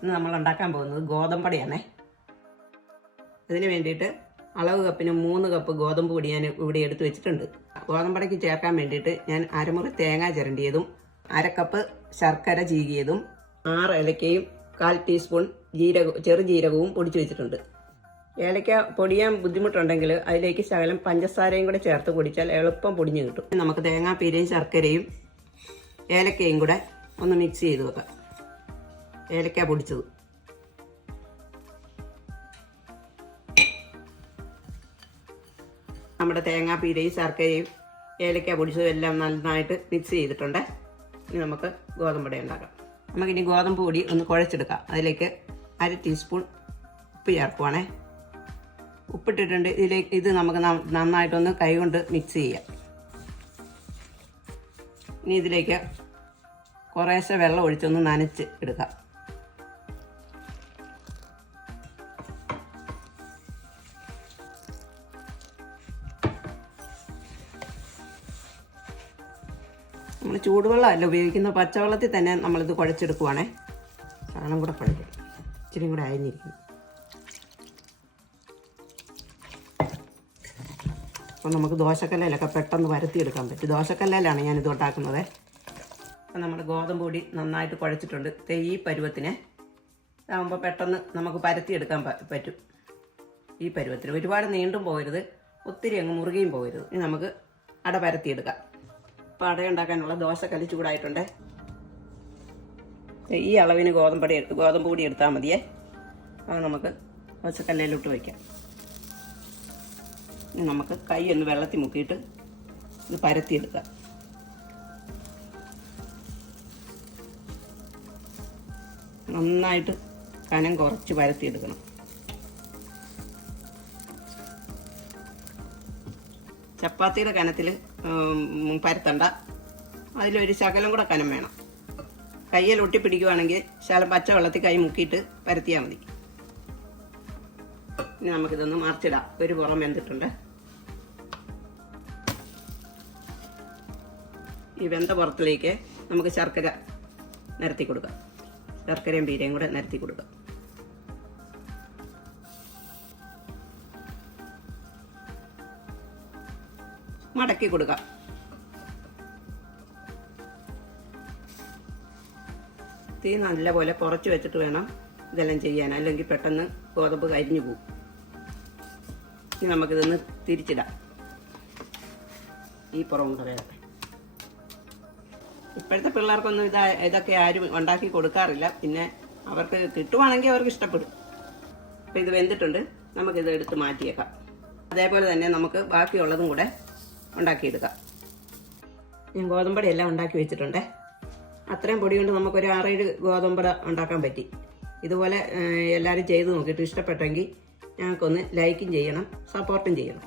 ഇന്ന് നമ്മൾ ഉണ്ടാക്കാൻ പോകുന്നത് ഗോതമ്പടിയാണേ. ഇതിന് വേണ്ടിയിട്ട് അളവ് കപ്പിന് 3 കപ്പ് ഗോതമ്പ് പൊടി ഞാൻ ഇവിടെ എടുത്ത് വെച്ചിട്ടുണ്ട്. ഗോതമ്പടയ്ക്ക് ചേർക്കാൻ വേണ്ടിയിട്ട് ഞാൻ അരമുറി തേങ്ങ ചിരണ്ടിയതും 1/2 കപ്പ് ശർക്കര ചീകിയതും 6 ഏലക്കയും 1/4 ടീസ്പൂൺ ചെറുജീരകവും പൊടിച്ചു വെച്ചിട്ടുണ്ട്. ഏലക്ക പൊടിയാൻ ബുദ്ധിമുട്ടുണ്ടെങ്കിൽ അതിലേക്ക് ശകലം പഞ്ചസാരയും കൂടെ ചേർത്ത് പൊടിച്ചാൽ എളുപ്പം പൊടിഞ്ഞു കിട്ടും. നമുക്ക് തേങ്ങാപ്പീരയും ശർക്കരയും ഏലക്കയും കൂടെ ഒന്ന് മിക്സ് ചെയ്ത് വെക്കാം. ഏലക്ക പൊടിച്ചത് നമ്മുടെ തേങ്ങാപ്പീരയും ശർക്കരയും ഏലക്ക പൊടിച്ചതും എല്ലാം നന്നായിട്ട് മിക്സ് ചെയ്തിട്ടുണ്ട്. ഇനി നമുക്ക് ഗോതമ്പ് പൊടി ഉണ്ടാക്കാം. നമുക്കിനി ഗോതമ്പ് പൊടി ഒന്ന് കുഴച്ചെടുക്കാം. അതിലേക്ക് 1/2 ടീസ്പൂൺ ഉപ്പ് ചേർക്കുവാണേ. ഉപ്പിട്ടിട്ടുണ്ട്. ഇത് നമുക്ക് നന്നായിട്ടൊന്ന് കൈകൊണ്ട് മിക്സ് ചെയ്യാം. ഇനി ഇതിലേക്ക് കുറേശ്ശെ വെള്ളം ഒഴിച്ചൊന്ന് നനച്ച് എടുക്കാം. നമ്മൾ ചൂടുവെള്ളമല്ല ഉപയോഗിക്കുന്ന, പച്ചവെള്ളത്തിൽ തന്നെ നമ്മളിത് കുഴച്ചെടുക്കുവാണേ. ശകലം കൂടെ കുഴക്കും, ഇച്ചിരി കൂടെ അരിഞ്ഞിരിക്കും. അപ്പം നമുക്ക് ദോശക്കല്ലയിലൊക്കെ പെട്ടെന്ന് പരത്തിയെടുക്കാൻ പറ്റും. ദോശക്കല്ലയിലാണ് ഞാനിത് ഉണ്ടാക്കുന്നത്. അപ്പം നമ്മുടെ ഗോതമ്പ് പൊടി നന്നായിട്ട് കുഴച്ചിട്ടുണ്ട്. ഈ പരുവത്തിന് ആകുമ്പോൾ പെട്ടെന്ന് നമുക്ക് പരത്തിയെടുക്കാൻ പറ്റും. ഈ പരുവത്തിന് ഒരുപാട് നീണ്ടും പോകരുത്, ഒത്തിരി അങ്ങ് മുറുകയും പോകരുത്. ഇനി നമുക്ക് അട പരത്തിയെടുക്കാം. അപ്പോൾ അട ഉണ്ടാക്കാനുള്ള ദോശക്കല്ല് ചൂടായിട്ടുണ്ട്. ഈ അളവിന് ഗോതമ്പ് പൊടി എടുത്താൽ മതിയേ. അത് നമുക്ക് ദോശക്കല്ലിലോട്ട് വയ്ക്കാം. ഇനി നമുക്ക് കൈ ഒന്ന് വെള്ളത്തിൽ മുക്കിയിട്ട് ഇത് പരത്തിയെടുക്കാം. നന്നായിട്ട് കനം കുറച്ച് പരത്തിയെടുക്കണം. ചപ്പാത്തിയുടെ കനത്തിൽ പരത്തണ്ട, അതിലൊരു ശകലം കൂടെ കനം വേണം. കയ്യിൽ ഒട്ടിപ്പിടിക്കുവാണെങ്കിൽ ശകലം പച്ചവെള്ളത്തിൽ കൈ മുക്കിയിട്ട് പരത്തിയാൽ മതി. ഇനി നമുക്കിതൊന്ന് മറിച്ചിടാം. ഒരു പുറം വെന്തിട്ടുണ്ട്. ഈ വെന്ത പുറത്തിലേക്ക് നമുക്ക് ശർക്കര നിരത്തി കൊടുക്കാം. ശർക്കരയും പീരയും കൂടെ നിരത്തി കൊടുക്കാം. മടക്കി കൊടുക്കാം. തീ നല്ലപോലെ കുറച്ച് വെച്ചിട്ട് വേണം ഇതെല്ലാം ചെയ്യാൻ, അല്ലെങ്കിൽ പെട്ടെന്ന് ഗോതമ്പ് കരിഞ്ഞു പോകും. ഇനി നമുക്കിതൊന്ന് തിരിച്ചിടാം. ഈ പുറം കൂടെ വേറെ. ഇപ്പോഴത്തെ പിള്ളേർക്കൊന്നും ഇതൊക്കെ ആരും ഉണ്ടാക്കി കൊടുക്കാറില്ല. പിന്നെ അവർക്ക് കിട്ടുവാണെങ്കിൽ അവർക്ക് ഇഷ്ടപ്പെടും. അപ്പം ഇത് വെന്തിട്ടുണ്ട്. നമുക്കിത് എടുത്ത് മാറ്റിയേക്കാം. അതേപോലെ തന്നെ നമുക്ക് ബാക്കിയുള്ളതും കൂടെ ഉണ്ടാക്കിയെടുക്കാം. ഞാൻ ഗോതമ്പടി എല്ലാം ഉണ്ടാക്കി വെച്ചിട്ടുണ്ട്. അത്രയും പൊടി കൊണ്ട് നമുക്കൊരു 6-7 ഗോതമ്പട ഉണ്ടാക്കാൻ പറ്റി. ഇതുപോലെ എല്ലാവരും ചെയ്ത് നോക്കിയിട്ട് ഇഷ്ടപ്പെട്ടെങ്കിൽ ഞങ്ങൾക്കൊന്ന് ലൈക്കും ചെയ്യണം, സപ്പോർട്ടും ചെയ്യണം.